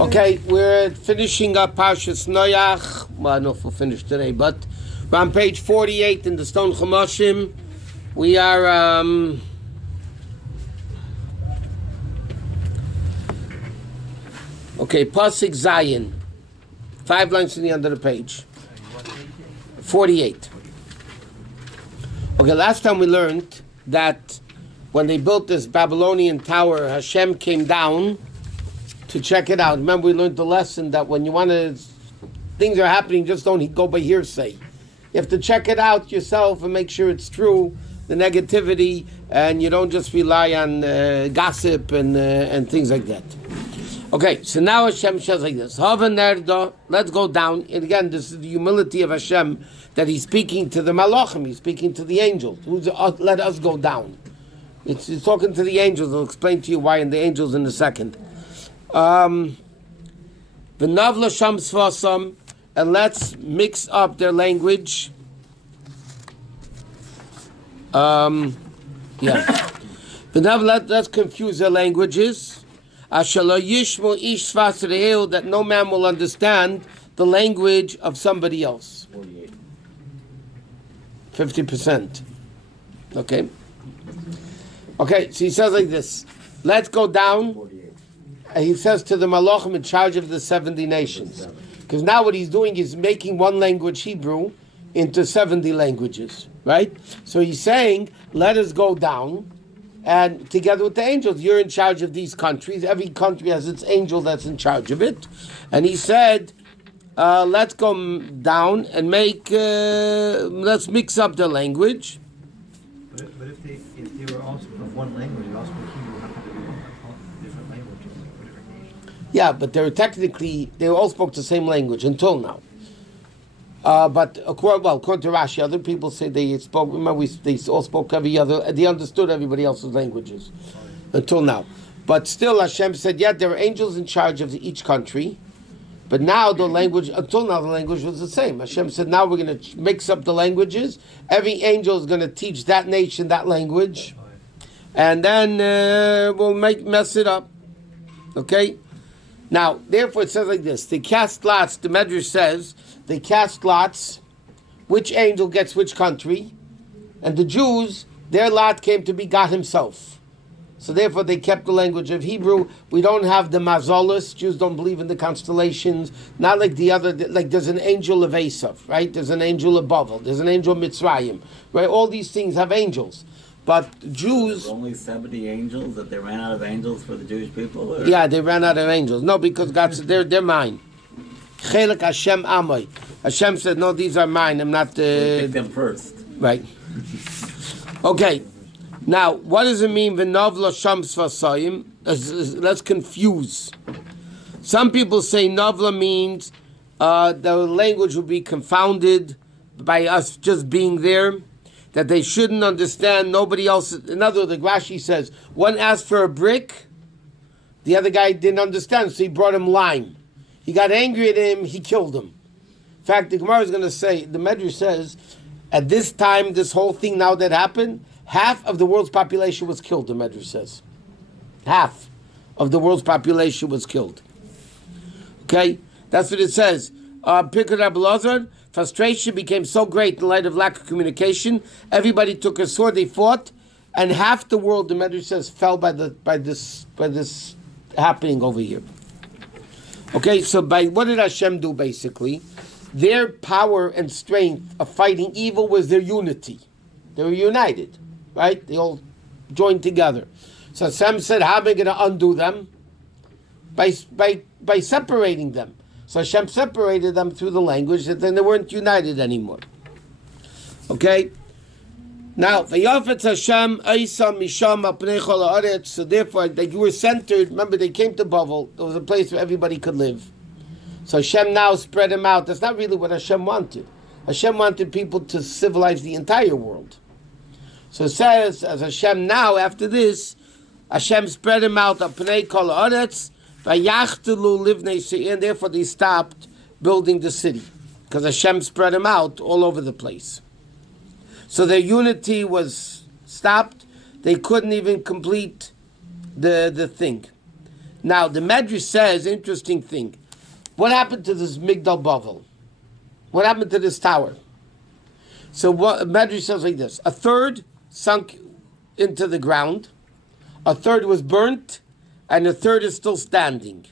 Okay, we're finishing up Parshat Noach. Well, I don't know if we'll finish today, but we're on page 48 in the Stone Chumashim. We are Pasuk Zayin. 5 lines to the end of the page. 48. Okay, last time we learned that when they built this Babylonian tower, Hashem came down to check it out. Remember, we learned the lesson that when you want to, things are happening, just don't go by hearsay. You have to check it out yourself and make sure it's true, the negativity, and you don't just rely on gossip and things like that. Okay, so now Hashem says like this, let's go down. And again, this is the humility of Hashem, that he's speaking to the malachim, he's speaking to the angels. Let us go down. He's talking to the angels. I'll explain to you why in the angels in a second. And let's mix up their language. Let's confuse their languages. That no man will understand the language of somebody else. 50%. Okay, so he says like this. Let's go down. He says to the Malachim in charge of the 70 nations. Because now what he's doing is making one language, Hebrew, into 70 languages. Right? So he's saying, let us go down, and together with the angels, you're in charge of these countries. Every country has its angel that's in charge of it. And he said, let's go down and let's mix up the language. But if they were all of one language, they all spoke Hebrew, how could they be different languages for different nations? Yeah, but they all spoke the same language until now. But according to Rashi, other people say they spoke. Remember, they all spoke every other. They understood everybody else's languages until now. But still, Hashem said, yeah, there are angels in charge of each country. But now until now the language was the same. Hashem said, now we're going to mix up the languages. Every angel is going to teach that nation that language. And then we'll mess it up. Okay? Now, therefore it says like this. They cast lots, the Medrash says, they cast lots, which angel gets which country. And the Jews, their lot came to be God himself. So therefore they kept the language of Hebrew. We don't have the Mazolos. Jews don't believe in the constellations. Not like the other, like there's an angel of Esav, right? There's an angel of Babel. There's an angel of Mitzrayim, right? All these things have angels. But Jews... There's only 70 angels, that they ran out of angels for the Jewish people? Or? Yeah, they ran out of angels. No, because God said, they're mine. Chelek Hashem Amoy. Hashem said, no, these are mine. I'm not... Pick them first. Right. Okay. Now, what does it mean? Let's confuse. Some people say Novla means the language will be confounded by us just being there, that they shouldn't understand, nobody else. In other words, the Rashi says, one asked for a brick, the other guy didn't understand, so he brought him lime. He got angry at him, he killed him. In fact, the Gemara is going to say, the Medrash says, at this time, this whole thing now that happened, half of the world's population was killed, the Medrash says. Half of the world's population was killed. Okay? That's what it says. Pirkei Rabbi Elazar, frustration became so great in light of lack of communication. Everybody took a sword, they fought, and half the world, the Medrash says, fell by this happening over here. Okay, so what did Hashem do basically? Their power and strength of fighting evil was their unity. They were united, right? They all joined together. So Hashem said, how am I going to undo them? By separating them. So Hashem separated them through the language, that then they weren't united anymore. Okay? Now, Vayafetz Hashem Eisa Misham Apnei Chol Haaretz. So therefore, you were centered. Remember, they came to Babel. There was a place where everybody could live. So Hashem now spread them out. That's not really what Hashem wanted. Hashem wanted people to civilize the entire world. So it says, as Hashem now, after this, Hashem spread them out Apnei Chol Haaretz. And therefore they stopped building the city, because Hashem spread them out all over the place. So their unity was stopped. They couldn't even complete the thing. Now, the Medrash says, interesting thing. What happened to this Migdal Bavel? What happened to this tower? So what Medrash says like this. A third sunk into the ground, a third was burnt, and a third is still standing.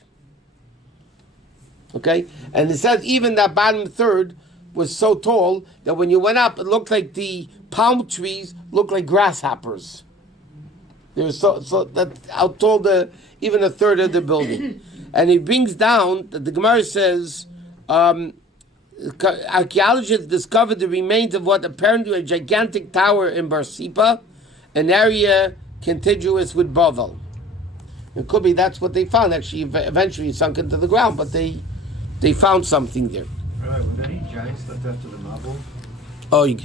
Okay? And it says even that bottom third was so tall that when you went up, it looked like the palm trees looked like grasshoppers. They were so that how tall even a third of the building. And it brings down that the Gemara says archaeologists discovered the remains of what apparently a gigantic tower in Barsipa, an area contiguous with Bavel. It could be that's what they found. Actually, eventually it sunk into the ground, but they found something there. Right, were there any giants left after the Babel? Oh, He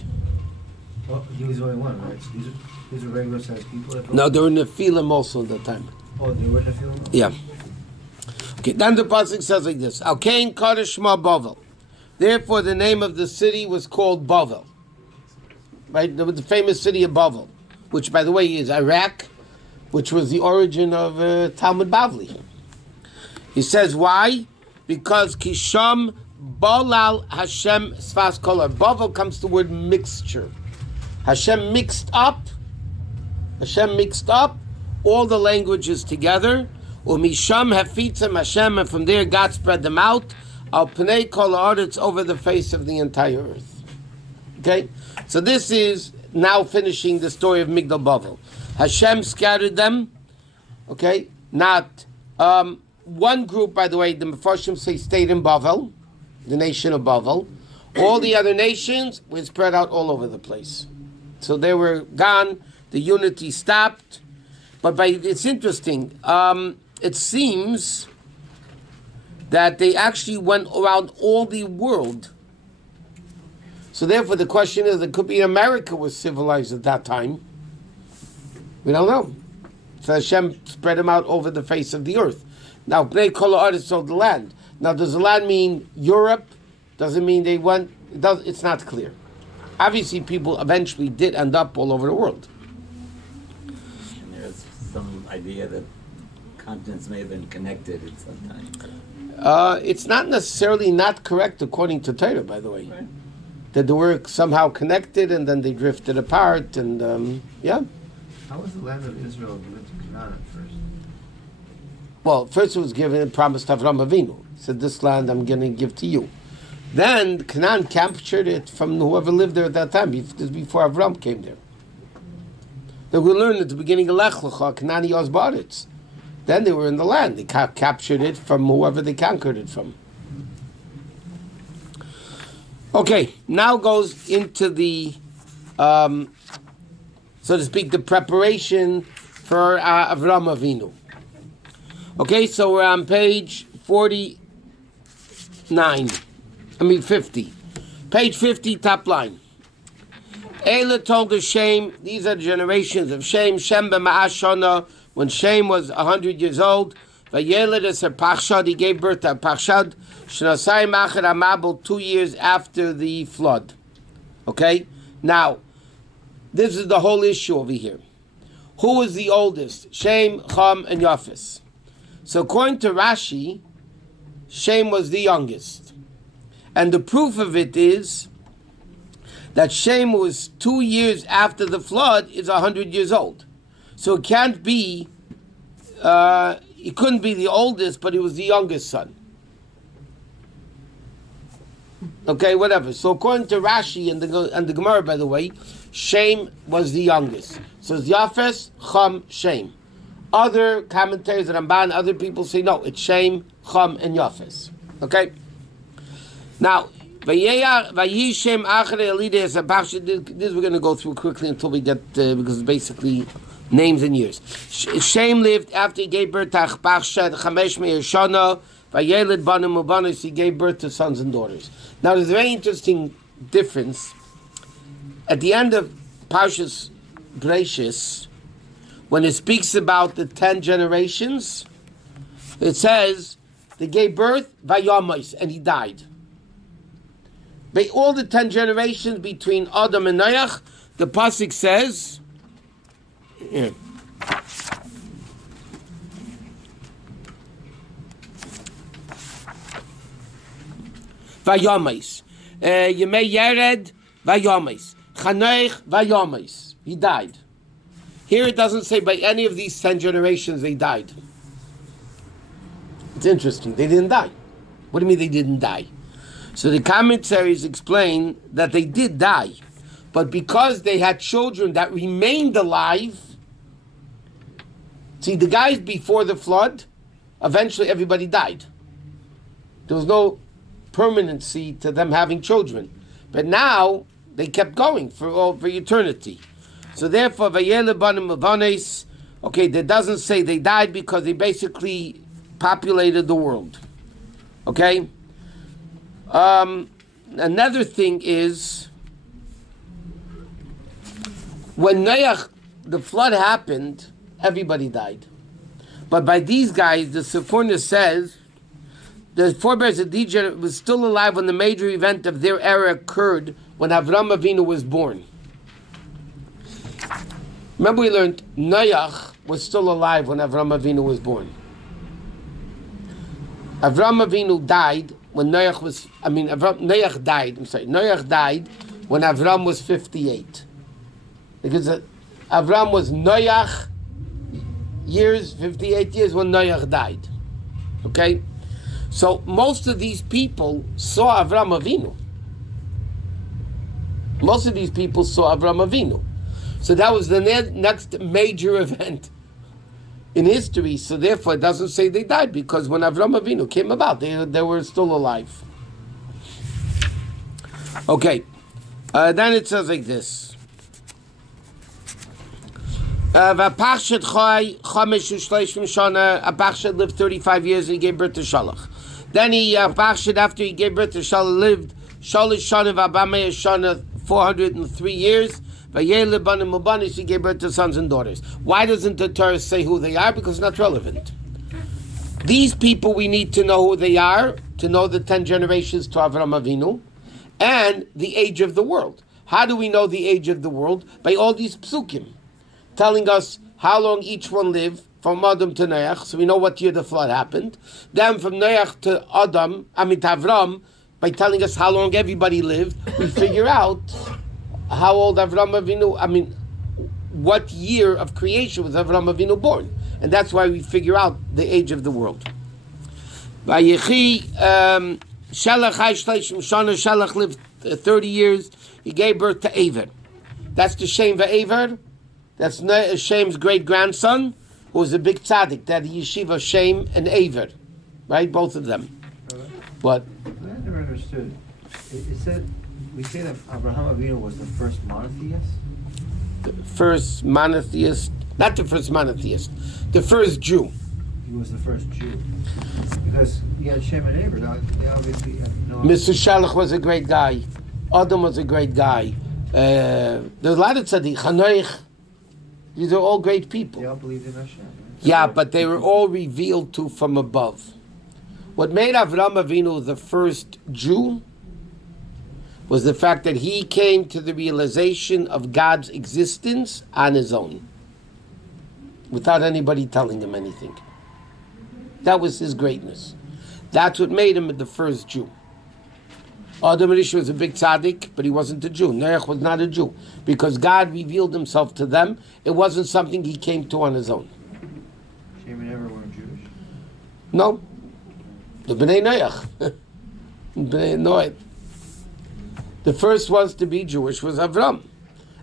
was the only one, right? So these are regular sized people? No, they were in the Nephilim also at that time. Oh, they were in the field? Yeah. Okay, then the pasuk says like this: Al Kain Kadosh Shma Bavel. Therefore, the name of the city was called Bavel. Right, the famous city of Bavel, which, by the way, is Iraq, which was the origin of Talmud Bavli. He says why? Because Kisham Balal Hashem Sfas Kolar. Bavel comes to the word mixture. Hashem mixed up all the languages together. Umisham Hafitzim Hashem, and from there God spread them out. Al Pnei Kol Haaretz, over the face of the entire earth. Okay? So this is now finishing the story of Migdal Bavel. Hashem scattered them. Okay? Not one group, by the way, the Mefarshim say stayed in Bavel, the nation of Bavel. All the other nations were spread out all over the place. So they were gone. The unity stopped. But it's interesting. It seems that they actually went around all the world. So therefore the question is, it could be America was civilized at that time. We don't know. So Hashem spread them out over the face of the earth. Now, Bnei Kol Haaretz sold the land. Now, does the land mean Europe? Does it mean they went? It's not clear. Obviously, people eventually did end up all over the world. And there's some idea that continents may have been connected at some time. It's not necessarily not correct according to Torah, by the way. Right. That they were somehow connected and then they drifted apart, and yeah. How was the land of Israel given to Canaan at first? Well, first it was given a promise to Avraham Avinu. He said, this land I'm going to give to you. Then Canaan captured it from whoever lived there at that time, because before Avraham came there. Then we learned at the beginning of Lech Lecha, Canaan Yosbaritz. Then they were in the land. They captured it from whoever they conquered it from. Okay, now goes into the, so to speak, the preparation for Avraham Avinu. Okay, so we're on page 50. Page 50, top line. Eila told the Shem, these are the generations of Shem, Shem b'ma'ashana, when Shem was 100 years old, Vayeled es Parshat, he gave birth to Parshat, Shnasai Machar Amabel, 2 years after the flood. Okay? Now, this is the whole issue over here. Who is the oldest? Shem, Cham, and Yafes. So according to Rashi, Shem was the youngest. And the proof of it is that Shem was 2 years after the flood is 100 years old. So it can't be, he couldn't be the oldest, but he was the youngest son. Okay, whatever. So according to Rashi and the Gemara, by the way, Shem was the youngest. So it's Yafes, Cham, Shem. Other commentaries, Ramban, other people say no, it's Shem, Cham, and Yafes. Okay? Now, this we're going to go through quickly until we get, because it's basically names and years. Shem lived after he gave birth to Parshat, Chamesh Me'er Shana, Vayeled Banim Ubanis, he gave birth to sons and daughters. Now, there's a very interesting difference. At the end of Parshat Bereishis, when it speaks about the 10 generations, it says they gave birth Vayamos, and he died. By all the 10 generations between Adam and Noach, the pasuk says, Vayomais. Yemei Yered, Vayomais. Chanoich, Vayomais. He died. Here it doesn't say by any of these 10 generations they died. It's interesting. They didn't die. What do you mean they didn't die? So the commentaries explain that they did die, but because they had children that remained alive. See, the guys before the flood, eventually everybody died. There was no permanency to them having children. But now, they kept going for eternity. So therefore, Vayele Banim Avanes, okay, that doesn't say they died because they basically populated the world. Okay? Another thing is, when Noach, the flood happened, everybody died. But by these guys, the Sephorna says, the forebears of Dejan was still alive when the major event of their era occurred when Avraham Avinu was born. Remember we learned Noach was still alive when Avraham Avinu was born. Avraham Avinu died when Noach was, Noach died when Avraham was 58. Because Avraham was Noach years, 58 years when Noach died. Okay? So most of these people saw Avraham Avinu. Most of these people saw Avraham Avinu. So that was the next major event in history. So therefore it doesn't say they died, because when Avraham Avinu came about, they were still alive. Okay. Then it says like this. Parshat lived 35 years and he gave birth to Shalach. Then Parshat, after he gave birth to Shalach, lived Shalish Shana V'Abamei Shana 403 years. Vayele Banim Ubanis, he gave birth to sons and daughters. Why doesn't the Torah say who they are? Because it's not relevant. These people, we need to know who they are, to know the 10 generations to Avraham Avinu, and the age of the world. How do we know the age of the world? By all these psukim, telling us how long each one lived, from Adam to Noach, so we know what year the flood happened. Then from Noach to Avram, by telling us how long everybody lived, we figure out how old Avram Avinu, what year of creation was Avram Avinu born. And that's why we figure out the age of the world. Shalach lived 30 years. He gave birth to Aver. That's the Shem V'Aver. That's Shem's great-grandson, who was a big tzaddik, that yeshiva Shem and Aver. Right? Both of them. What? I never understood. It said, we say that Avraham Avinu was the first monotheist? The first monotheist, not the first monotheist, the first Jew. He was the first Jew. Because he had Shem and Aver, they obviously had no... Mr. Shalach was a great guy. Adam was a great guy. There's a lot of tzaddik. Chanoich. These are all great people. They all believed in Hashem, right? Yeah, but they were all revealed to from above. What made Avraham Avinu the first Jew was the fact that he came to the realization of God's existence on his own, without anybody telling him anything. That was his greatness. That's what made him the first Jew. Adam Rishon was a big tzaddik, but he wasn't a Jew. Noach was not a Jew, because God revealed himself to them. It wasn't something he came to on his own. Shem and Aver weren't Jewish? No. The Bnei Noach. Bnei Noach. The first ones to be Jewish was Avram.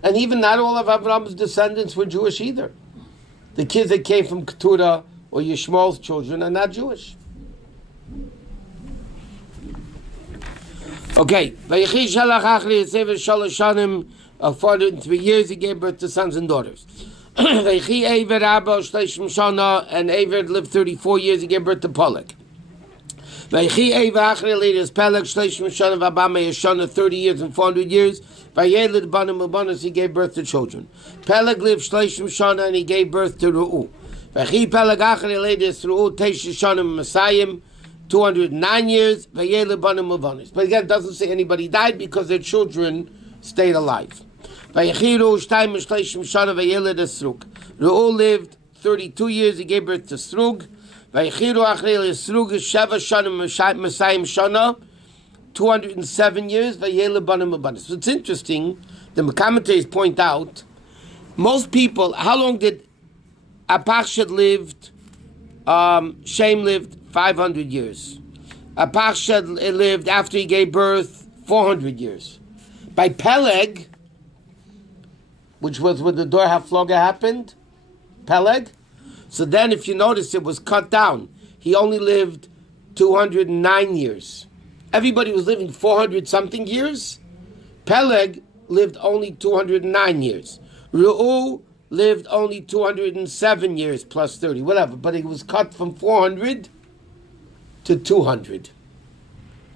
And even not all of Avram's descendants were Jewish either. The kids that came from Keturah or Yishmael's children are not Jewish. Okay. 403 years he gave birth to sons and daughters. And Aver lived 34 years, he gave birth to Peleg. Later is Peleg 30 years and 400 years. He gave birth to children. Peleg lived 30 shana and he gave birth to Reu. Later is Reu 209 years. But again, it doesn't say anybody died because their children stayed alive. Reu lived 32 years, he gave birth to Srug. 207 years. Vayele banim ubanim. So it's interesting. The commentators point out, most people, how long did Parshat lived? Shem lived 500 years. Parshat lived after he gave birth 400 years. By Peleg, which was when the Dor HaFloga happened, Peleg. So then, if you notice, it was cut down. He only lived 209 years. Everybody was living 400 something years. Peleg lived only 209 years. Ru'u lived only 207 years plus 30, whatever. But it was cut from 400 to 200.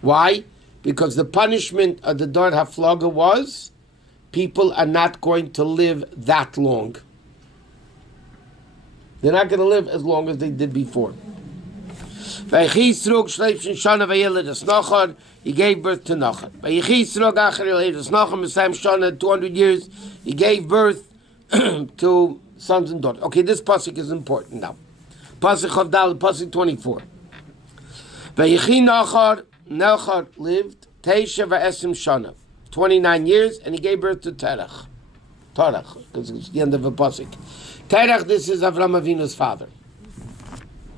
Why? Because the punishment of the Dor HaFloga was people are not going to live that long. They're not going to live as long as they did before. He gave birth to Noach. 200 years, he gave birth to sons and daughters. Okay, this pasuk is important now. Pasuk Chavdal, pasuk 24. Noach lived 29 years, and he gave birth to Terach. Terach, because it's the end of the pasuk. Terach, this is Avraham Avinu's father.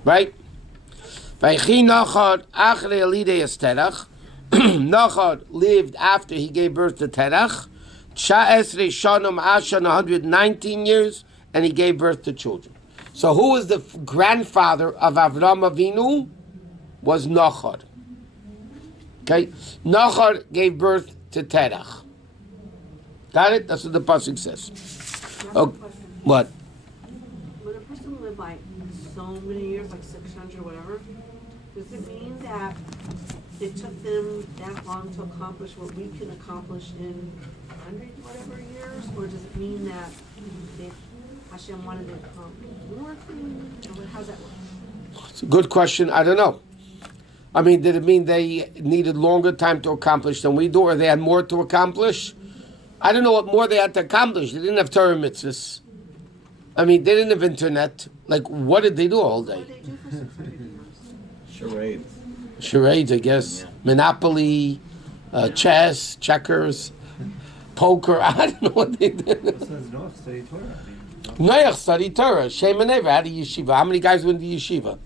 Right? Noach lived after he gave birth to Terach. 119 years, and he gave birth to children. So who was the grandfather of Avraham Avinu? Was Noach. Okay? Noach gave birth to Terach. Got it? That's what the pasuk says. Okay. What? When a person lived like so many years, like 600 whatever, does it mean that it took them that long to accomplish what we can accomplish in 100 whatever years? Or does it mean that Hashem wanted to accomplish more things? Or how does that work? It's a good question. I don't know. I mean, did it mean they needed longer time to accomplish than we do, or they had more to accomplish? I don't know what more they had to accomplish. They didn't have Torah mitzvahs. I mean, they didn't have internet. Like, what did they do all day? What did they do for 600 years? Charades. Charades, I guess. Yeah. Monopoly, chess, checkers, poker. I don't know what they did. Noach studied Torah. Noach studied Torah. Shem and Eva had a yeshiva. How many guys went to yeshiva?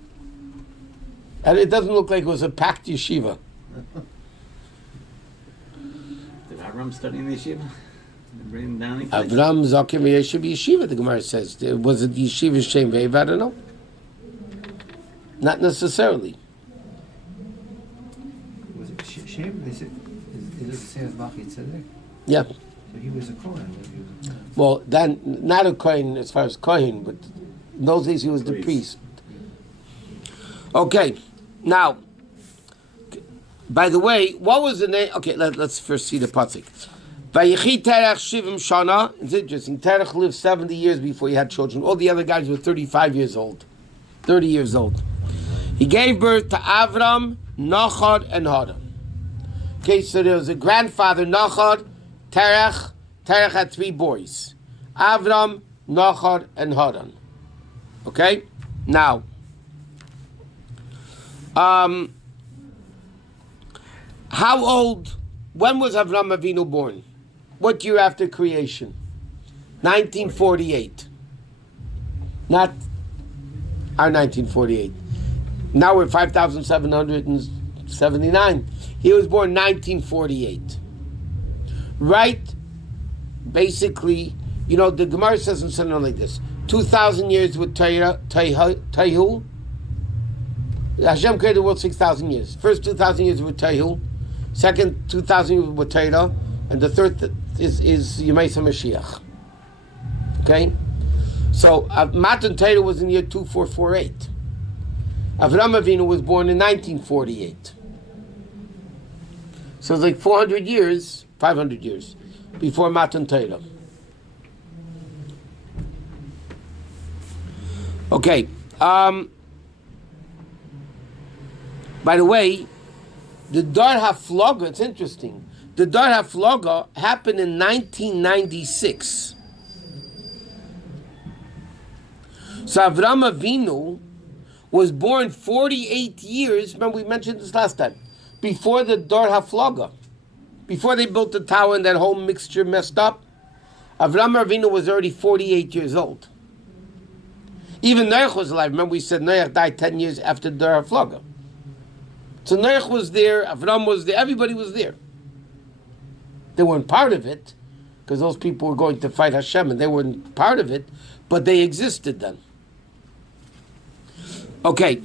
And it doesn't look like it was a packed yeshiva. Did Avraham study in the yeshiva? Bring down Avraham Zakim Yeshiva, the Gemara says. Was it yeshiva Shem Ve'eva? I don't know. Not necessarily. Was it Shem? They said, is it the same as Machi Tzedek? Yeah. So he was a Kohen. Well, then, not a Kohen as far as Kohen, but in those days he was the priest. Okay. Now, by the way, what was the name? Okay, let's first see the pasuk. Vayichi Terach Shivim Shana. It's interesting. Terach lived 70 years before he had children. All the other guys were 35 years old, 30 years old. He gave birth to Avram, Noach, and Haran. Okay, so there was a grandfather, Noach, Terach. Terach had 3 boys: Avram, Noach, and Haran. Okay, now. How old? When was Avraham Avinu born? What year after creation? 1948. Not our 1948. Now we're 5,779. He was born 1948. Right? Basically, you know, the Gemara says in something like this: 2,000 years with Taihu. Hashem created the world 6,000 years. First 2,000 years with Tehu, second 2,000 years with Torah, and the third is Yemei Mashiach. Okay? So Matan Torah was in the year 2448. Avraham Avinu was born in 1948. So it's like 400 years, 500 years, before Matan Torah. Okay. By the way, the Dor HaFloga, it's interesting. The Dor HaFloga happened in 1996. So Avraham Avinu was born 48 years, remember we mentioned this last time, before the Dor HaFlaga, before they built the tower and that whole mixture messed up. Avraham Avinu was already 48 years old. Even Noach was alive. Remember we said Noach died 10 years after Dor HaFlaga. So Noach was there, Avraham was there, everybody was there. They weren't part of it, because those people were going to fight Hashem, and they weren't part of it, but they existed then. Okay.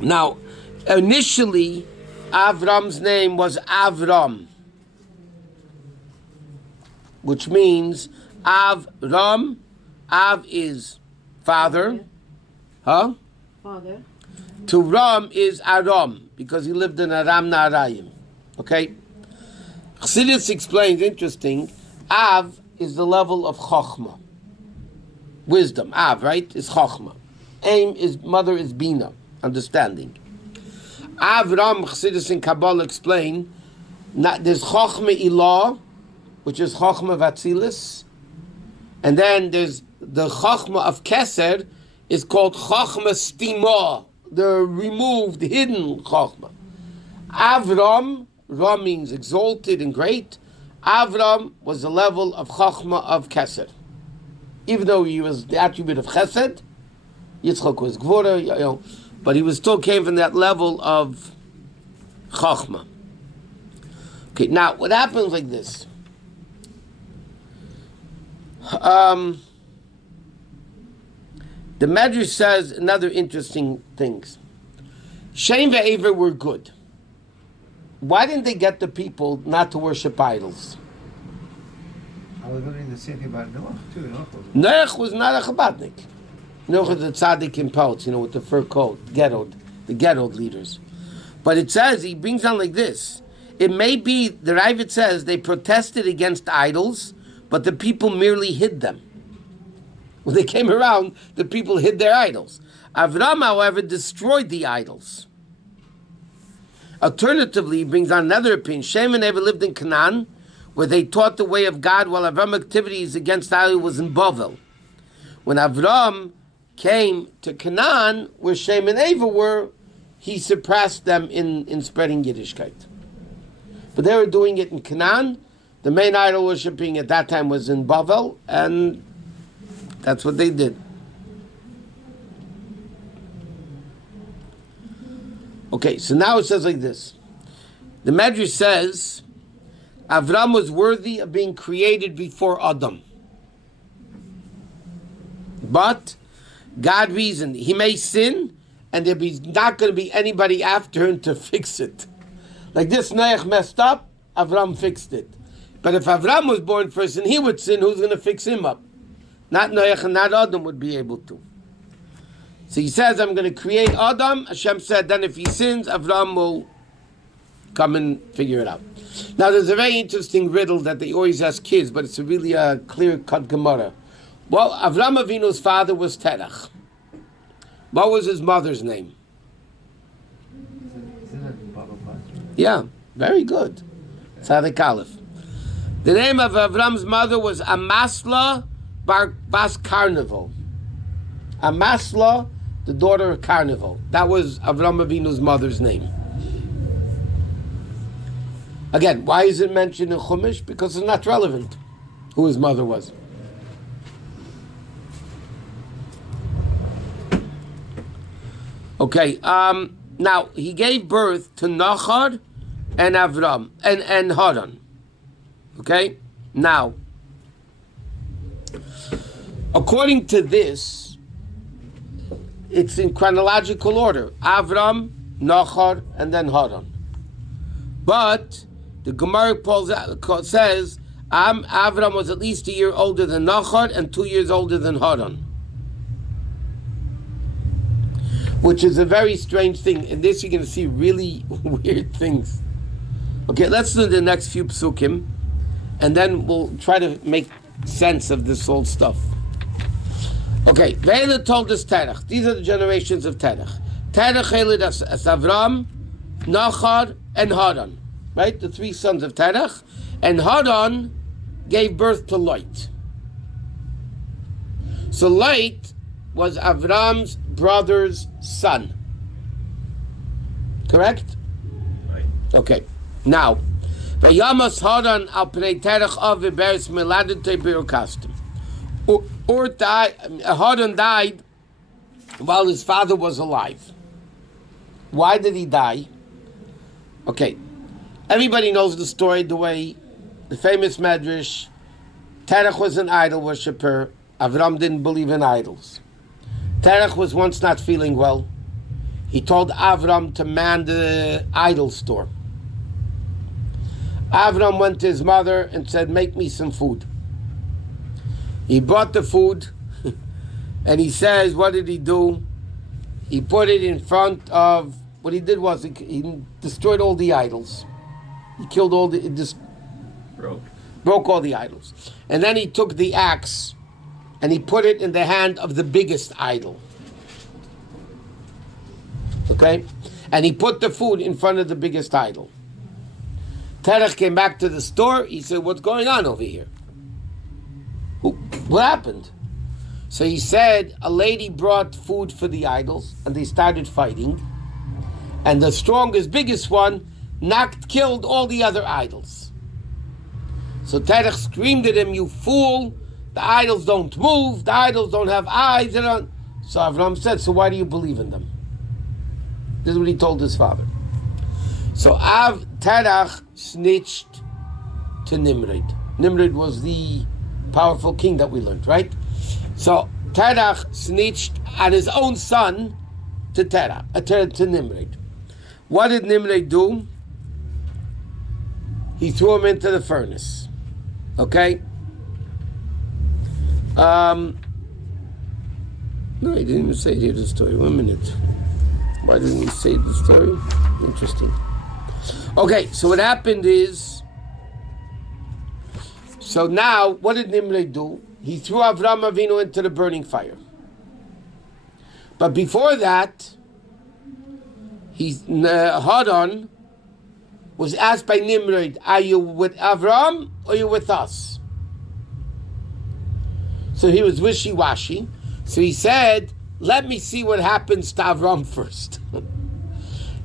Now, initially, Avram's name was Avram, which means Avram. Av is father. Huh? Father. To Ram is Aram, because he lived in Aram Naharaim. Okay? Chassidus explains, interesting, Av is the level of Chochmah. Wisdom. Av, right, is Chochmah. Aim is, mother is Bina, understanding. Avram, Chassidus and Kabbalah explain, there's Chochmah Ilah, which is Chochmah Vatzilis, and then there's the Chochmah of Keser, is called Chochmah Stima, the removed, hidden Chochmah. Avram, Ram means exalted and great. Avram was the level of Chochmah of Keser. Even though he was the attribute of Chesed, Yitzchak was Gvura, but he was still came from that level of Chochmah. Okay, now what happens like this? The Medrash says another interesting things. Shem ve'Aver were good. Why didn't they get the people not to worship idols? I was wondering the same thing about Noach too. Noach was not a Chabadnik. Noach was a tzaddik in pelts, with the fur coat, the ghetto leaders. But it says, he brings down like this. It may be, the Ravid says, they protested against idols, but the people merely hid them. When they came around, the people hid their idols. Avram, however, destroyed the idols. Alternatively, he brings on another opinion. Shem and Ever lived in Canaan, where they taught the way of God, while Avram activities against idol was in Babel. When Avram came to Canaan, where Shem and Ever were, he surpassed them in spreading Yiddishkeit. But they were doing it in Canaan. The main idol worshipping at that time was in Babel, and that's what they did. Okay, so now it says like this. The Medrash says, Avram was worthy of being created before Adam. But God reasoned, he may sin, and there's not going to be anybody after him to fix it. Like this, Noach messed up, Avram fixed it. But if Avram was born first and he would sin, who's going to fix him up? Not Noach and not Adam would be able to. So he says, I'm going to create Adam. Hashem said, then if he sins, Avram will come and figure it out. Now there's a very interesting riddle that they always ask kids, but it's really a clear-cut Gemara. Well, Avram Avinu's father was Terach. What was his mother's name? Isn't it Baba Basra? Yeah, very good. Tzadik Aleph. The name of Avram's mother was Amasla Bas Carnival. Amasla, the daughter of Carnival. That was Avram Avinu's mother's name. Again, why is it mentioned in Chumash? Because it's not relevant who his mother was. Okay, now he gave birth to Nachor and Avram and Haran. Okay, now according to this, it's in chronological order: Avram, Nachor, and then Haran. But the Gemara says Avram was at least a year older than Nachor and 2 years older than Haran, which is a very strange thing. In this, you're going to see really weird things. Okay, let's do the next few psukim, and then we'll try to make sense of this whole stuff. Okay, Ve'ela told us Terach. These are the generations of Terach. Terach Helid as Avram, Nachor, and Haran. Right, the three sons of Terach. And Haran gave birth to Lot. So Lot was Avram's brother's son. Correct? Okay, now, Vayamas Haran al Pnei Terech Av Bereishis Miladut Biur Kastim. Haran died while his father was alive. Why did he die? Okay, everybody knows the story, the way the famous Medrash, Terech was an idol worshiper. Avraham didn't believe in idols. Terech was once not feeling well. He told Avraham to man the idol store. Avraham went to his mother and said, make me some food. He brought the food, and he says, what did he do? He put it in front of, what he did was, he destroyed all the idols. He killed all the, broke all the idols. And then he took the axe, and he put it in the hand of the biggest idol. Okay? And he put the food in front of the biggest idol. Terech came back to the store. He said, what's going on over here? What happened? So he said, a lady brought food for the idols, and they started fighting. And the strongest, biggest one, killed all the other idols. So Terech screamed at him, you fool, the idols don't move, the idols don't have eyes. So Avraham said, so why do you believe in them? This is what he told his father. So Terech snitched to Nimrod. Nimrod was the powerful king that we learned, right? So Terech snitched at his own son to Nimrod. What did Nimrod do? He threw him into the furnace. Okay? No, he didn't even say here the story. 1 minute. Why didn't he say the story? Interesting. Okay, so what happened is, so now, what did Nimrod do? He threw Avraham Avinu into the burning fire. But before that, Haran was asked by Nimrod, are you with Avraham or are you with us? So he was wishy-washy. So he said, let me see what happens to Avraham first.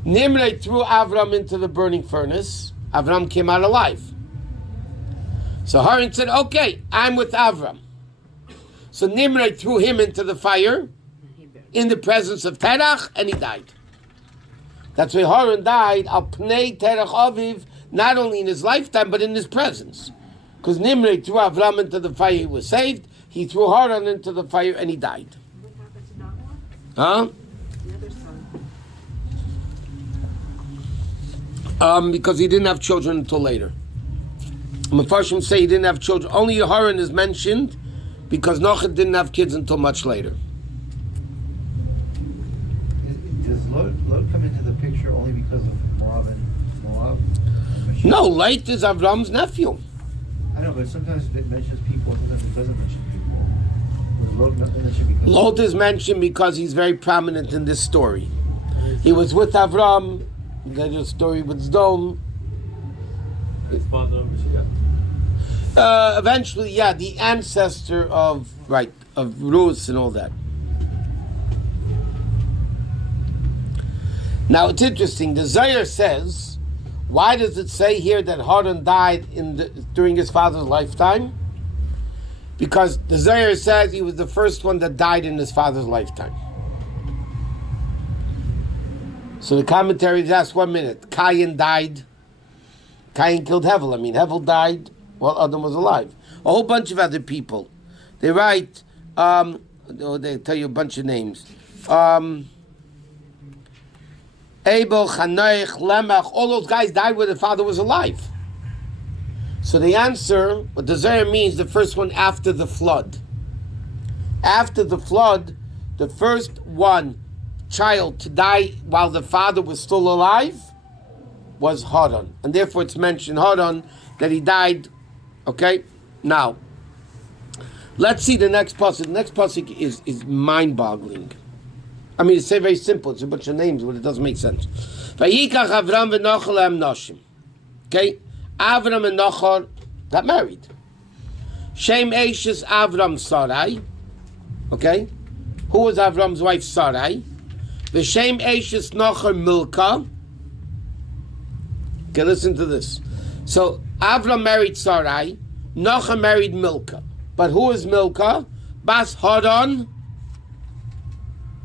Nimrod threw Avraham into the burning furnace. Avraham came out alive. So Haran said, okay, I'm with Avraham. So Nimrod threw him into the fire in the presence of Terech, and he died. That's why Haran died, al pnei Terech Aviv, not only in his lifetime, but in his presence. Because Nimrod threw Avraham into the fire, he was saved. He threw Haran into the fire, and he died. What happened to Noach? Huh? The other son. Because he didn't have children until later. Mefarshim say he didn't have children. Only Haran is mentioned because Noach didn't have kids until much later. Does Lot come into the picture only because of Moab and Mashiach? No, Lot is Avram's nephew. I know, but sometimes it mentions people, sometimes it doesn't mention people. Was Lot not mentioned because? Lot is mentioned because he's very prominent in this story. He was with Avram. There's a story with Zdom. His father of Mashiach. Eventually, yeah, the ancestor of Ruth and all that. Now it's interesting. The Zohar says, why does it say here that Haran died during his father's lifetime? Because the Zohar says he was the first one that died in his father's lifetime. So the commentaries ask 1 minute. Cain died. Cain killed Hevel. I mean, Hevel died while Adam was alive. A whole bunch of other people. They write, they tell you a bunch of names. Abel, Chanoich, Lemach, all those guys died when the father was alive. So the answer, what the Zohar means, the first one after the flood. After the flood, the first child to die while the father was still alive was Haran. And therefore it's mentioned Haran that he died. Okay? Now, let's see the next pasuk. The next pasuk is mind-boggling. I mean, it's very simple. It's a bunch of names, but it doesn't make sense. Vayikach Avram v'Nochor lehem noshim. Okay? Avram and Nochor got married. Shem Eishes Avram Sarai. Okay? Who was Avram's wife? Sarai. V'Shem Eishes Nochor Milka. Okay, listen to this. So Avraham married Sarai, Noach married Milcah. But who is Milcah? Bas Haran,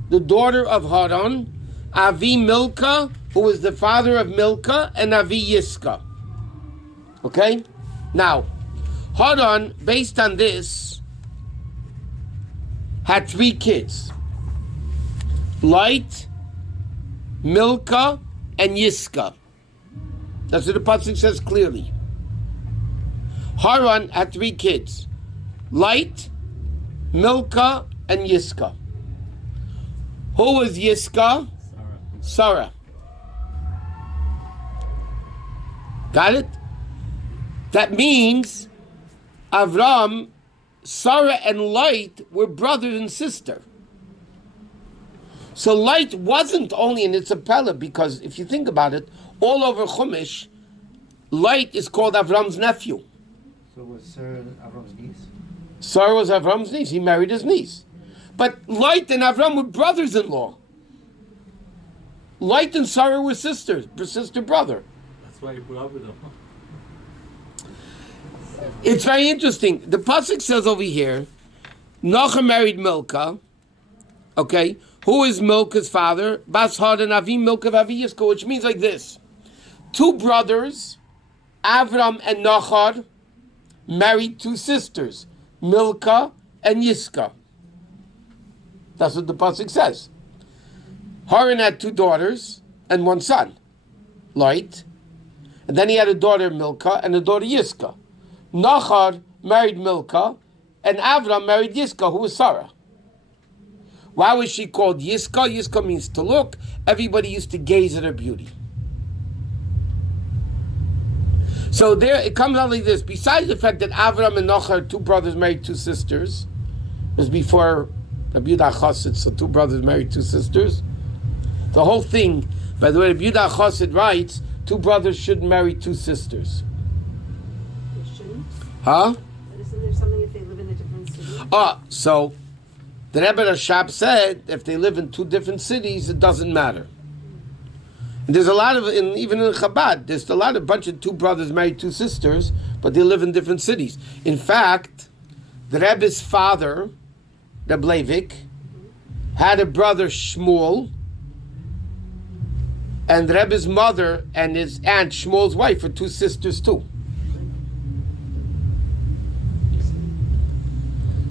the daughter of Haran, Avi Milcah, who is the father of Milcah, and Avi Yiska. Okay? Now, Haran, based on this, had 3 kids. Light, Milcah, and Yiska. That's what the Pasuk says clearly. Haran had 3 kids. Light, Milcah, and Yiska. Who was Yiska? Sarah. Got it? That means Avraham, Sarah, and Light were brother and sister. So Light wasn't only in its appella, because if you think about it, all over Chumash, Light is called Avram's nephew. So was Sarah Avram's niece? Sarah was Avram's niece. He married his niece. But Light and Avram were brothers-in-law. Light and Sarah were sisters, sister-brother. That's why you put up with them. It's very interesting. The Pasuk says over here, Noach married Milcah. Okay, who is Milcah's father? Bas Haran Avi Milcah Avi Yiska, which means like this: 2 brothers, Avram and Nachor, married 2 sisters, Milcah and Yiska. That's what the Pasuk says. Haran had 2 daughters and 1 son, Light, and then he had a daughter Milcah and a daughter Yiska. Nachor married Milcah, and Avram married Yiska, who was Sarah. Why was she called Yiska? Yiska means to look. Everybody used to gaze at her beauty. So there, it comes out like this. Besides the fact that Avram and Nachor, 2 brothers married 2 sisters, it was before Rabbi Yehuda Chassid, so 2 brothers married 2 sisters. The whole thing, by the way, Rabbi Yehuda Chassid writes, 2 brothers shouldn't marry 2 sisters. They shouldn't? Huh? But isn't there something if they live in a different city? So the Rebbe Rashab said if they live in 2 different cities, it doesn't matter. And there's a lot of, even in Chabad, there's a lot of bunch of 2 brothers married 2 sisters, but they live in different cities. In fact, the Rebbe's father, Reb Leivik, had a brother Shmuel, and the Rebbe's mother and his aunt Shmuel's wife were 2 sisters too.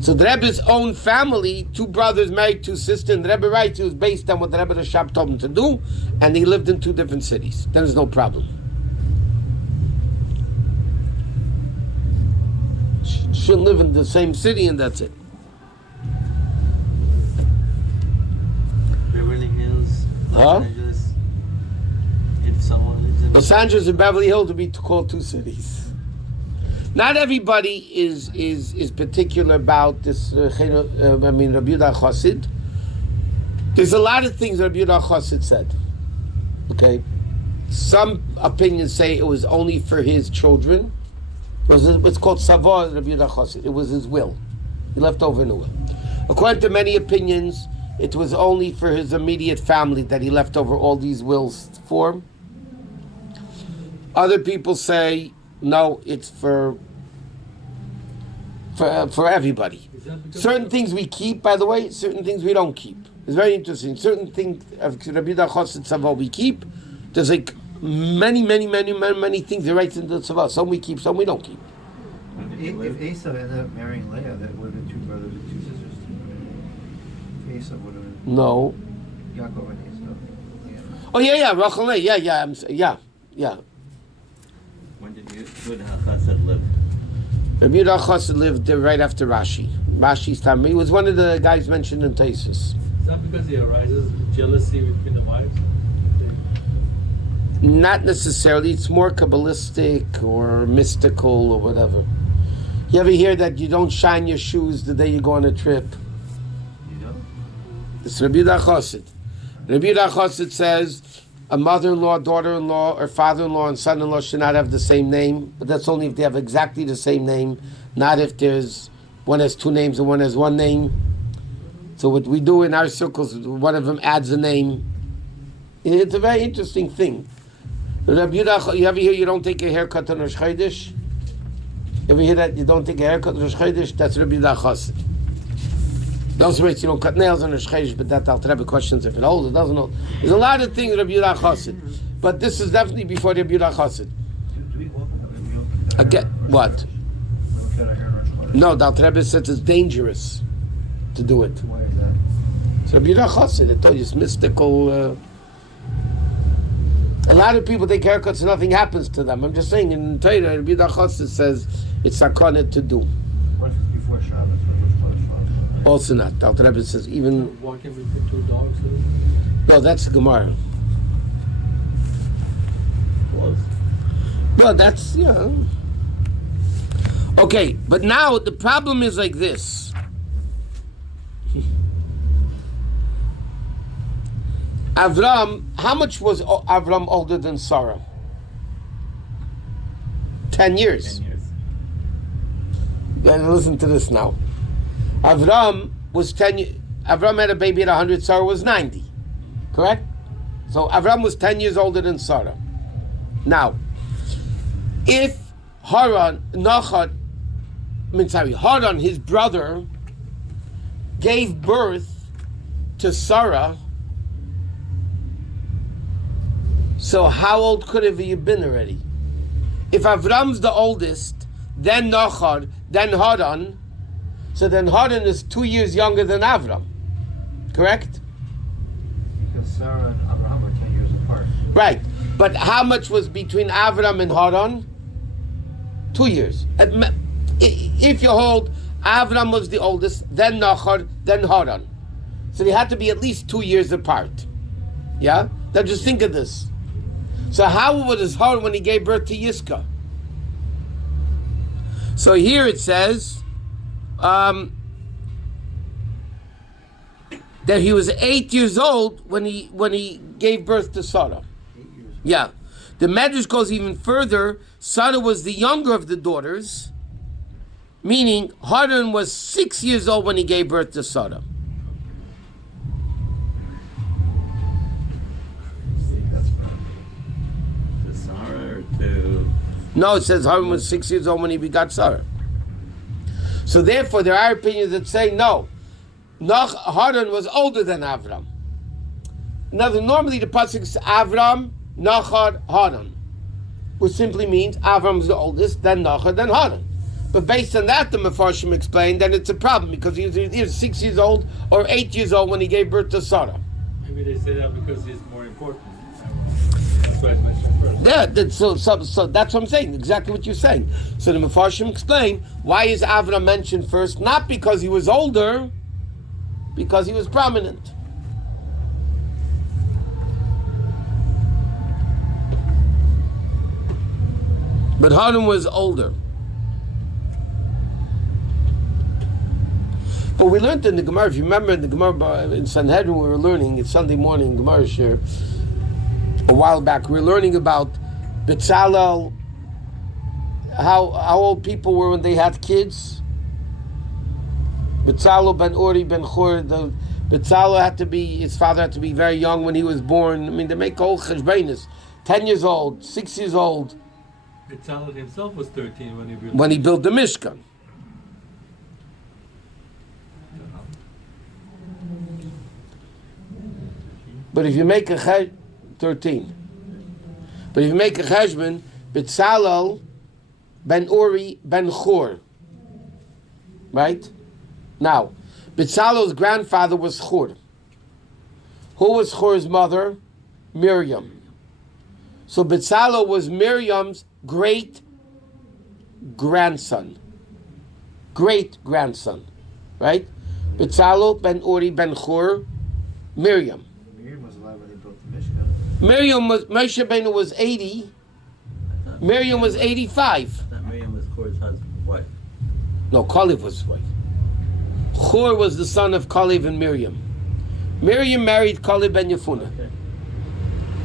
So the Rebbe's own family, 2 brothers married 2 sisters, and the Rebbe writes it was based on what the Rebbe Rashab told him to do, and he lived in 2 different cities. Then there's no problem. Shouldn't live in the same city, and that's it. Beverly Hills, Los Huh? Angeles. If someone lives in Los Angeles and Beverly Hills would be called 2 cities. Not everybody is particular about this. Rabbi Yehuda Chassid. There's a lot of things Rabbi Yehuda Chassid said. Okay, some opinions say it was only for his children. It's called Savor Rabbi Yehuda Chassid. It was his will. He left over in a will. According to many opinions, it was only for his immediate family that he left over all these wills for. Other people say no, it's for everybody. Certain things we keep, by the way, certain things we don't keep. It's very interesting. Certain things of Rabbi Yehuda Chassid Tzava we keep. There's like many things he writes into the Tzava. Some we keep, some we don't keep. If Esau ended up marrying Leah, that would have been 2 brothers and 2 sisters. If Esau would have been No. Yaakov and Esau. Oh yeah, Rachel, yeah. When did Yehuda Chassid live? Rabbi Yehuda Chassid lived right after Rashi. Rashi's time. He was one of the guys mentioned in Taisus. Is that because there arises jealousy between the wives? Not necessarily. It's more Kabbalistic or mystical or whatever. You ever hear that you don't shine your shoes the day you go on a trip? You know? It's Rabbi Yehuda Chassid. Rabbi Yehuda Chassid says a mother-in-law, daughter-in-law, or father-in-law and son-in-law should not have the same name, but that's only if they have exactly the same name, not if there's one has 2 names and one has 1 name. So what we do in our circles, one of them adds a name. It's a very interesting thing. Rabbi Yehuda, you ever hear you don't take a haircut on Rosh Chodesh? You ever hear that you don't take a haircut on Rosh Chodesh? That's Rabbi Yehuda Chassid. Those rates you don't cut nails on Rosh Chodesh, but that Alter Rebbe questions if it holds, it doesn't hold. There's a lot of things Rabbi Yehuda Chassid, but this is definitely before Rabbi Yehuda Chassid. Do we walk? Again, what? No, the Alter Rebbe says it's dangerous to do it. Why is that? So Rabbi Yehuda Chassid, I told you, it's mystical. A lot of people take haircuts and nothing happens to them. I'm just saying, in Torah, Rabbi Yehuda Chassid says it's sakana to do. What if it's before Shabbos? Which Also not. The Alter Rebbe says even... Walking between two dogs. No, that's the Gemara. Close. Well, that's, yeah. Okay, but now the problem is like this. Avraham, how much was Avraham older than Sarah? 10 years. 10 years. Listen to this now. Avraham was 10 years. Avraham had a baby at 100, Sarah was 90. Correct? So Avraham was 10 years older than Sarah. Now, if Haran, his brother, gave birth to Sarah, so how old could have he been already? If Avram's the oldest, then Noach, then Haran, so then Haran is 2 years younger than Avram. Correct? Because Sarah and Abraham are 10 years apart. Right. But how much was between Avram and Haran? 2 years. If you hold Avram was the oldest, then Noach, then Haran. So they had to be at least 2 years apart. Yeah? Now just think of this. So how old was Haran when he gave birth to Yiscah? So here it says that he was 8 years old when he gave birth to Sarah. 8 years. Yeah. The Medrash goes even further. Sarah was the younger of the daughters, meaning Haran was 6 years old when he gave birth to Sarah. No, it says Haran was 6 years old when he begot Sarah. So therefore, there are opinions that say no, Haran was older than Avram. Now, normally the pasuk is Avram, Nachar, Haran, which simply means Avram's the oldest, then Nachar, then Haran. But based on that, the Mefarshim explained that it's a problem because he was either 6 years old or 8 years old when he gave birth to Sarah. Maybe they say that because he's more important. That's why it's mentioned first. Yeah, so that's what I'm saying, exactly what you're saying. So the Mefarshim explain why is Avram mentioned first, not because he was older, because he was prominent. But Haran was older. But we learned in the Gemara, if you remember in the Gemara in Sanhedrin we were learning, it's Sunday morning, Gemara share, a while back, we were learning about Betzalel, how old people were when they had kids. Betzalel ben Uri ben Chur, Betzalel had to be, his father had to be very young when he was born. I mean, they make whole cheshbainis. 10 years old, 6 years old. Betzalel himself was 13 when he built the Mishkan. But if you make a 13. But if you make a cheshbon, Betzalel ben Uri ben Chur. Right? Now, Betzalel's grandfather was Chur. Who was Chur's mother? Miriam. So Betzalel was Miriam's great-grandson. Great-grandson. Right? Betzalel ben Uri ben Chur, Miriam. Miriam was alive when they built the Mishkan. Moshe Rabbeinu was 80. Miriam was 85. That Miriam was Korah's husband, wife. No, Kalev was his wife. Chur was the son of Kalev and Miriam. Miriam married Kalev ben Yefunah.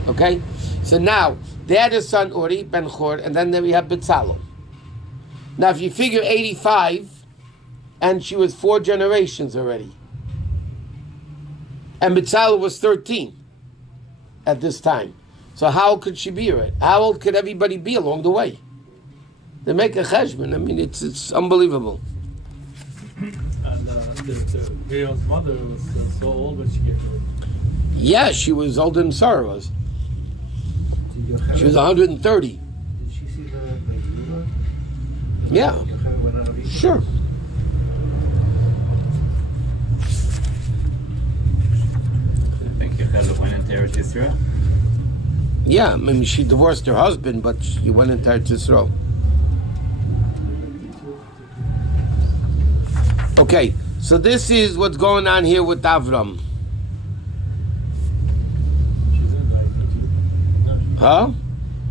Okay? So now, they had a son, Uri ben Chur, and then we have Betzalel. Now, if you figure 85, and she was 4 generations already. And Betzalel was 13 at this time. So how could she be right? How old could everybody be along the way? They make a cheshbon. I mean, it's unbelievable. And the Miriam's mother was so old when she gave birth. Yeah, she was older than Sarah was. Did Yocheved- She was 130. Did she see the Yuva? Yeah. Yocheved went out of Egypt? Sure. I think Yocheved went into Eretz Yisrael. Yeah, I mean, she divorced her husband, but she went into Eretz Yisrael. Okay, so this is what's going on here with Avram. She's in like Egypt. Huh?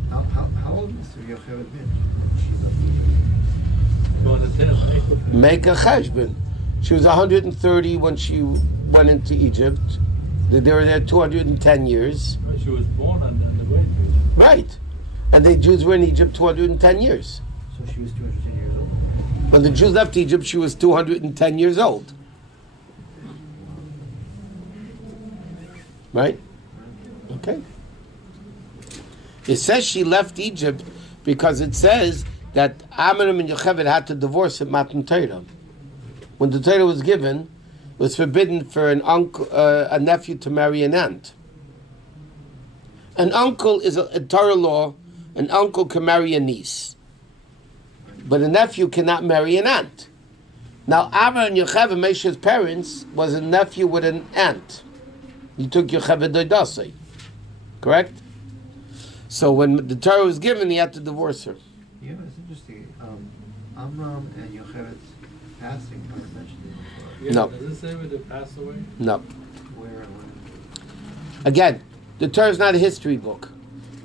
How old must Yocheved been? She's of Egypt. Going to 10, right? Make a cheshbon. She was 130 when she went into Egypt. They were there 210 years. Well, she was born on the Great Period. Right. And the Jews were in Egypt 210 years. So she was 210 years old. When the Jews left Egypt, she was 210 years old. Right? Okay. It says she left Egypt because it says that Amram and Yocheved had to divorce at Matan Torah. When the Torah was given, it was forbidden for an uncle, a nephew to marry an aunt. An uncle is a Torah law. An uncle can marry a niece, but a nephew cannot marry an aunt. Now, Avraham and Yocheved, Moshe's parents, was a nephew with an aunt. He took Yocheved Doidasei, correct? So when the Torah was given, he had to divorce her. Yeah, it's interesting. Amram and Yocheved's passing aren't mentioned in the Torah. Yeah, No. Does it say where they passed away? No. Where and when? Again, the Torah is not a history book.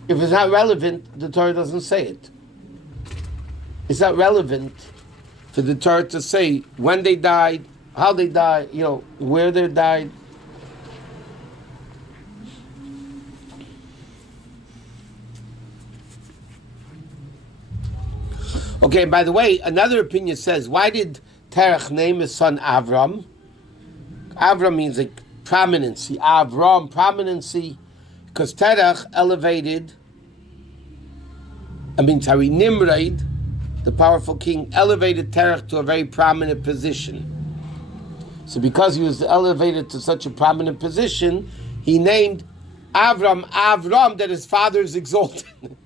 If it's not relevant, the Torah doesn't say it. It's not relevant for the Torah to say when they died, how they died, where they died. Okay, by the way, another opinion says, why did Terach name his son Avram? Avram means like prominency. Avram, prominency. Because Terach Nimrod, the powerful king, elevated Terach to a very prominent position. So because he was elevated to such a prominent position, he named Avram, that his father is exalted. It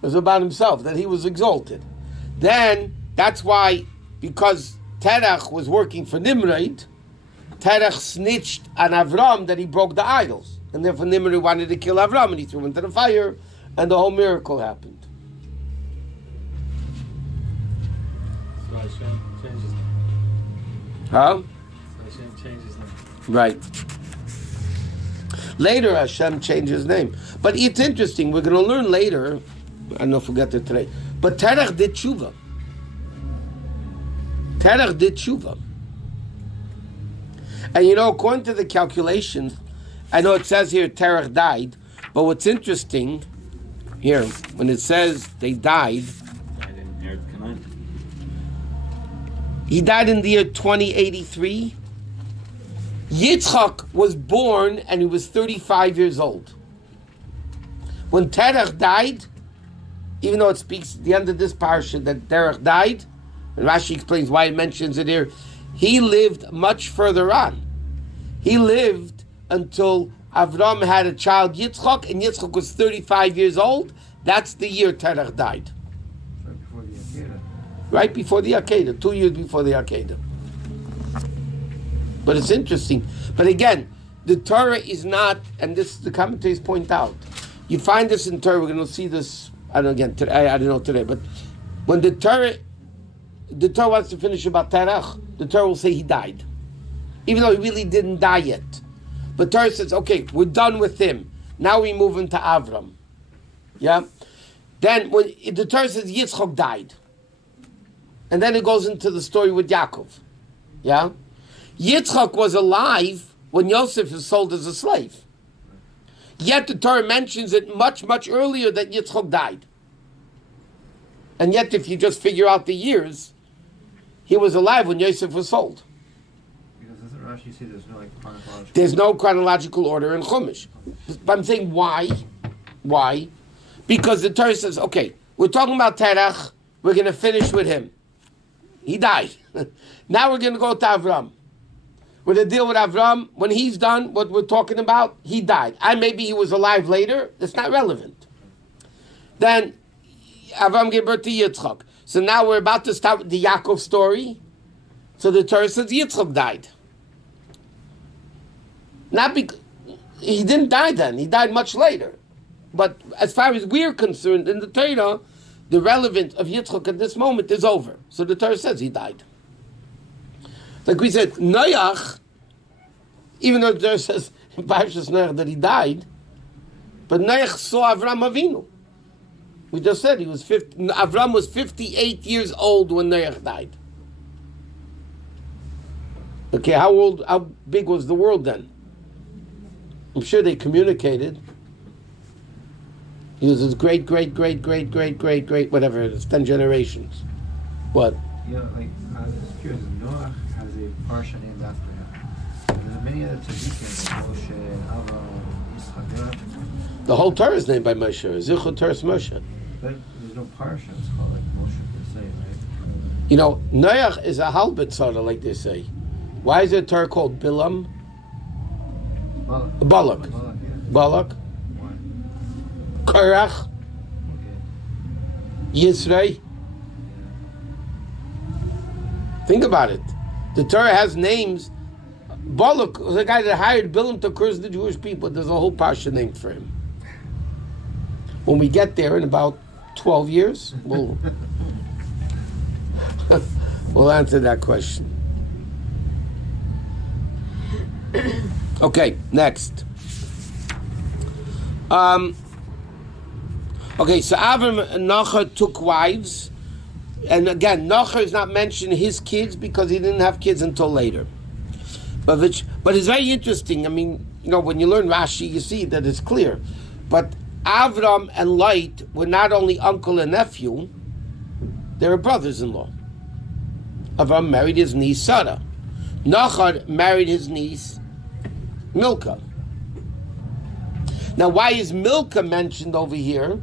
was about himself, that he was exalted. Then, that's why, because Terach was working for Nimrod, Terach snitched on Avram that he broke the idols. And therefore Nimrod wanted to kill Avram, and he threw him into the fire, and the whole miracle happened. So Hashem changes name. Huh? So Hashem changes name. Right. Later, Hashem changed his name. But it's interesting, we're going to learn later, I don't know if we'll get there today, but Terach did tshuva. Terach did tshuva. And according to the calculations, I know it says here Terach died, but what's interesting here, when it says they died, I didn't hear it. Canaan. he died in the year 2083. Yitzchak was born and he was 35 years old. When Terach died, even though it speaks at the end of this parsha that Terach died, and Rashi explains why it mentions it here, he lived much further on. He lived until Avram had a child, Yitzchak, and Yitzchak was 35 years old. That's the year Terach died. Right before the Akedah. Right before the Akedah, 2 years before the Akedah. But it's interesting. But again, the Torah is not, and this the commentators point out, you find this in Torah, we're going to see this, I don't know today, but when the Torah wants to finish about Terach, the Torah will say he died. Even though he really didn't die yet. But Torah says, okay, we're done with him. Now we move into Avram. Yeah? Then when the Torah says Yitzchak died. And then it goes into the story with Yaakov. Yeah? Yitzchak was alive when Yosef is sold as a slave. Yet the Torah mentions it much, much earlier that Yitzchak died. And yet if you just figure out the years, he was alive when Yosef was sold. Because doesn't Rashi say there's no chronological? There's no chronological order in Chumash. But I'm saying why? Why? Because the Torah says, okay, we're talking about Terach, we're going to finish with him. He died. Now we're going to go to Avraham. We're going to deal with Avraham. When he's done what we're talking about, he died. Maybe he was alive later. It's not relevant. Then Avraham gave birth to Yitzchak. So now we're about to start with the Yaakov story. So the Torah says Yitzchak died. Not because he didn't die then. He died much later. But as far as we're concerned in the Torah, the relevance of Yitzchak at this moment is over. So the Torah says he died. Like we said, Noach, even though the Torah says in Parshat Noach that he died, but Noach saw Avraham Avinu. We just said he was Avraham was 58 years old when Noach died. Okay, how big was the world then? I'm sure they communicated. He was his great, whatever it is, 10 generations. What? Yeah, like, I was just curious, Noach has a Parshat named after him. There's many other tzaddikim, like Moshe, Avraham, Yitzchak. The whole Torah is named by Moshe. Zichur Torah's Moshe. But there's no Parshat, it's called like Moshe per se, right? You know, Noach is a halbet tzara, like they say. Why is there a Torah called Bilam? Balak. Yeah. Balak. Why? Korach. Okay. Yisrei. Think about it. The Torah has names. Balak was the guy that hired Bilam to curse the Jewish people. There's a whole parsha named for him. When we get there in about 12 years, we'll answer that question. Okay, next. Okay, so Avraham and Noach took wives. And again, Noach is not mentioned his kids because he didn't have kids until later. But it's very interesting. I mean, you know, when you learn Rashi, you see that it's clear. But Avram and Lot were not only uncle and nephew, they were brothers-in-law. Avram married his niece Sarah. Noach married his niece Milcah. Now, why is Milcah mentioned over here?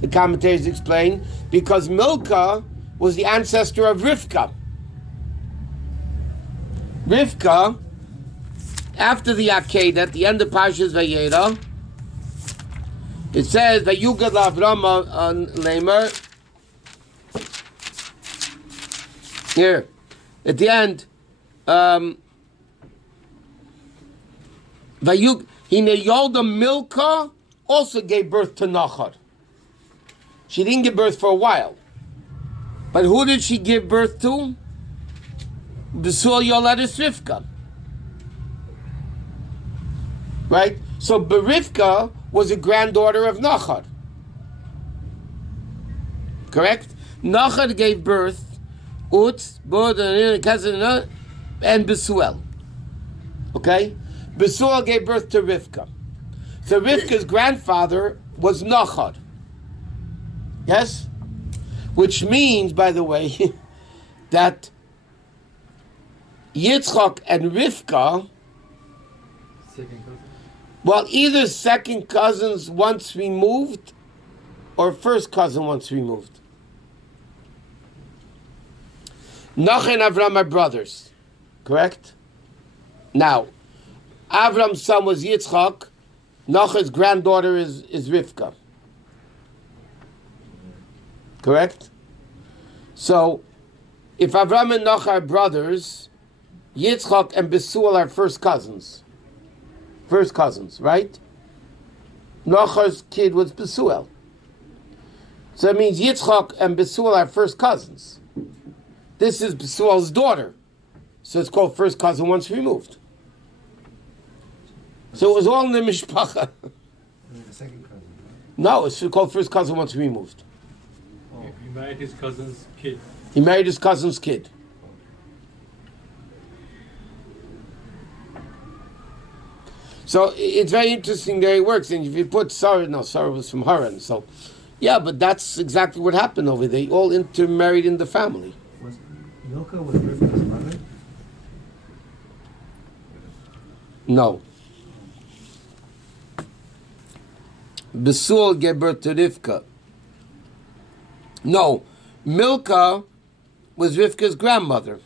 The commentators explain, because Milcah was the ancestor of Rivka. Rivka, after the Akedah, at the end of Parshas Vayera, it says, Vayugad Avram on Lamer. Here, at the end, Yolda Milcah also gave birth to Nachor. She didn't give birth for a while. But who did she give birth to? Besul Yoledis Rivka. Right? So Berivka was a granddaughter of Nachor. Correct? Nachor gave birth Ut, Bod, and Besuel. Okay? Besuel gave birth to Rivka. So Rivka's grandfather was Nachor. Yes? Which means, by the way, that Yitzchak and Rivka, Second cousin. well, either second cousins once removed or first cousin once removed. Noach and Avram are brothers. Correct? Now, Avram's son was Yitzchak. Noach's granddaughter is Rivka. Correct? So, if Avram and Noach are brothers, Yitzchak and Besuel are first cousins. First cousins, right? Noach's kid was Besuel. So it means Yitzchak and Besuel are first cousins. This is Besuel's daughter. So it's called first cousin once removed. So it was all in the mishpacha. And then the second cousin, right? No, it's called first cousin once removed. He married his cousin's kid. He married his cousin's kid. So it's very interesting that it works. And if you put Sarah was from Haran. So, yeah, but that's exactly what happened over there. They all intermarried in the family. Was Milcah was Rivka's mother? No. Besuel gave birth to Rivka. No, Milcah was Rivka's grandmother.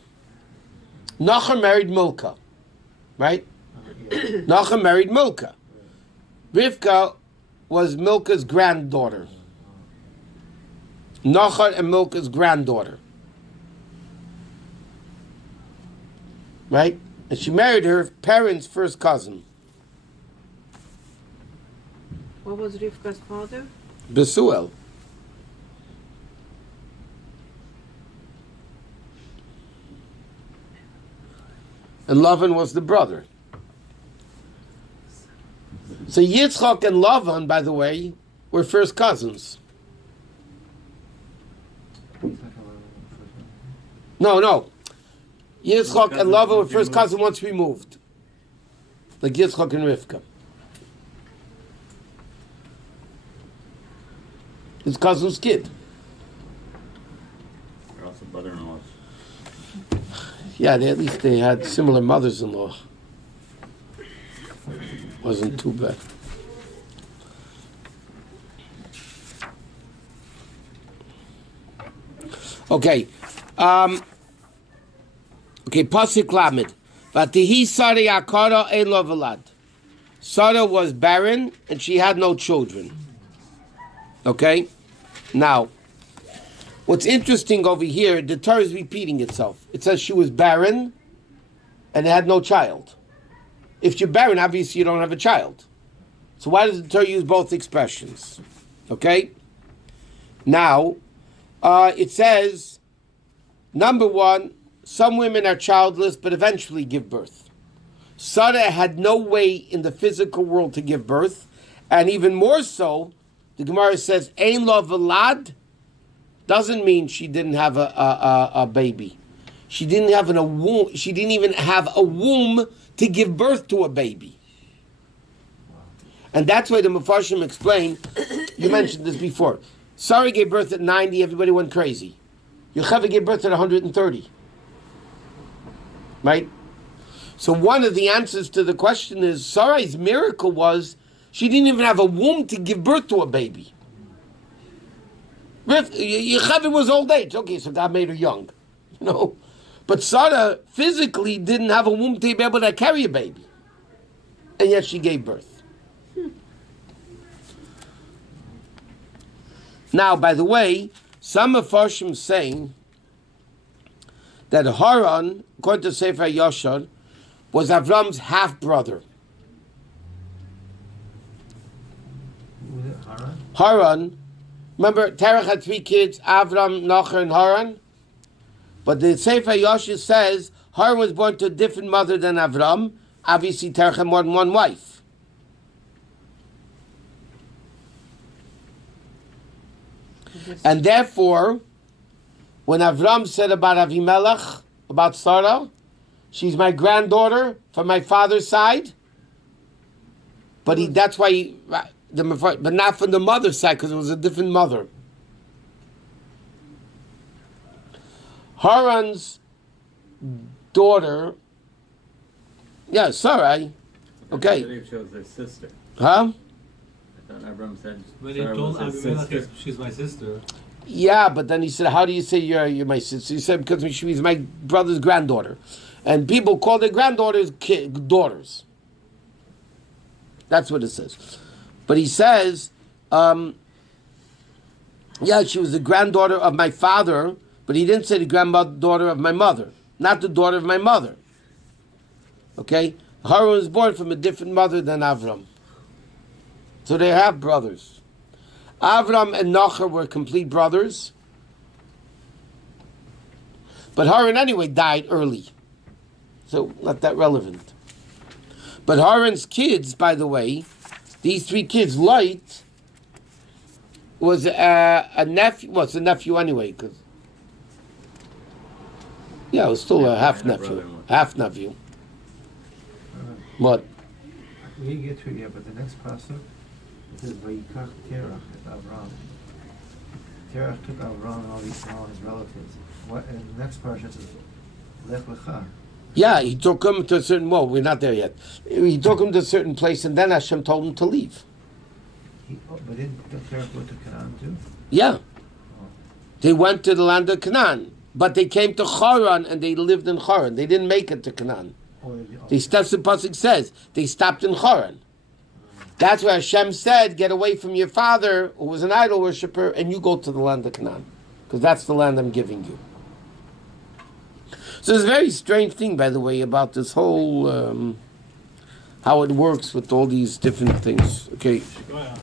Noach married Milcah, right? Noach married Milcah. Rivka was Milcah's granddaughter. Noach and Milcah's granddaughter. Right? And she married her parents' first cousin. What was Rivka's father? Besuel. And Lavan was the brother. So Yitzchak and Lavan, by the way, were first cousins. No. Yitzchak and Lavan were first cousins once removed. Like Yitzchak and Rivka. His cousin's kid. They're also brother-in-laws. Yeah, at least they had similar mothers-in-law. Wasn't too bad. Okay. Pasuk Lamed. Vatihi Sarah Yakara Elo Velad. Sarah was barren and she had no children. Okay? Now, what's interesting over here, the Torah is repeating itself. It says she was barren and had no child. If you're barren, obviously you don't have a child. So why does the Torah use both expressions? Okay? Now, it says, number one, some women are childless but eventually give birth. Sarah had no way in the physical world to give birth, and even more so, the Gemara says, Ein lo velad, doesn't mean she didn't have a baby. She didn't have a womb. She didn't even have a womb to give birth to a baby. And that's why the Mefarshim explain, you mentioned this before, Sarah gave birth at 90, everybody went crazy. Yocheved gave birth at 130. Right? So one of the answers to the question is, Sarah's miracle was, she didn't even have a womb to give birth to a baby. Yocheved was old age. Okay, so God made her young. But Sarah physically didn't have a womb to be able to carry a baby. And yet she gave birth. Now, by the way, some Mefarshim saying that Haran, according to Sefer Yashar, was Avram's half-brother. Was it Haran? Haran, remember, Terach had 3 kids, Avram, Noach, and Haran? But the Sefer Yashar says Haran was born to a different mother than Avram. Obviously, Terach had more than one wife. And therefore, when Avram said about Avimelech, about Sarah, she's my granddaughter from my father's side, but that's why but not from the mother's side, because it was a different mother. Haran's daughter, Sarai, okay. She was her sister. Huh? I thought Abraham said When he Sarah told was his Abimelech, sister. she's my sister. Yeah, but then he said, how do you say you're my sister? He said, because she's my brother's granddaughter. And people call their granddaughters daughters. That's what it says. But he says, she was the granddaughter of my father, but he didn't say the granddaughter of my mother, not the daughter of my mother. Okay? Haran was born from a different mother than Avram. So they have brothers. Avram and Noach were complete brothers. But Haran anyway died early. So not that relevant. But Haran's kids, by the way, these 3 kids, Lot was a nephew. Well, it's a nephew anyway, because it was still a half nephew. Half nephew. What? We didn't get to it yet, but the next pasuk it says Vayikach Terach et Avraham. Terach took Avraham and all his relatives. What? And the next parsha says Lech Lecha. Yeah, he took him to a certain. Well, we're not there yet. He took him to a certain place, and then Hashem told him to leave. But didn't the Terach go to Canaan too? Yeah. They went to the land of Canaan. But they came to Haran and they lived in Haran. They didn't make it to Canaan. That's what Pasuk says. They stopped in Haran. That's where Hashem said, get away from your father, who was an idol worshiper, and you go to the land of Canaan. Because that's the land I'm giving you. So there's a very strange thing, by the way, about this whole, how it works with all these different things. Okay.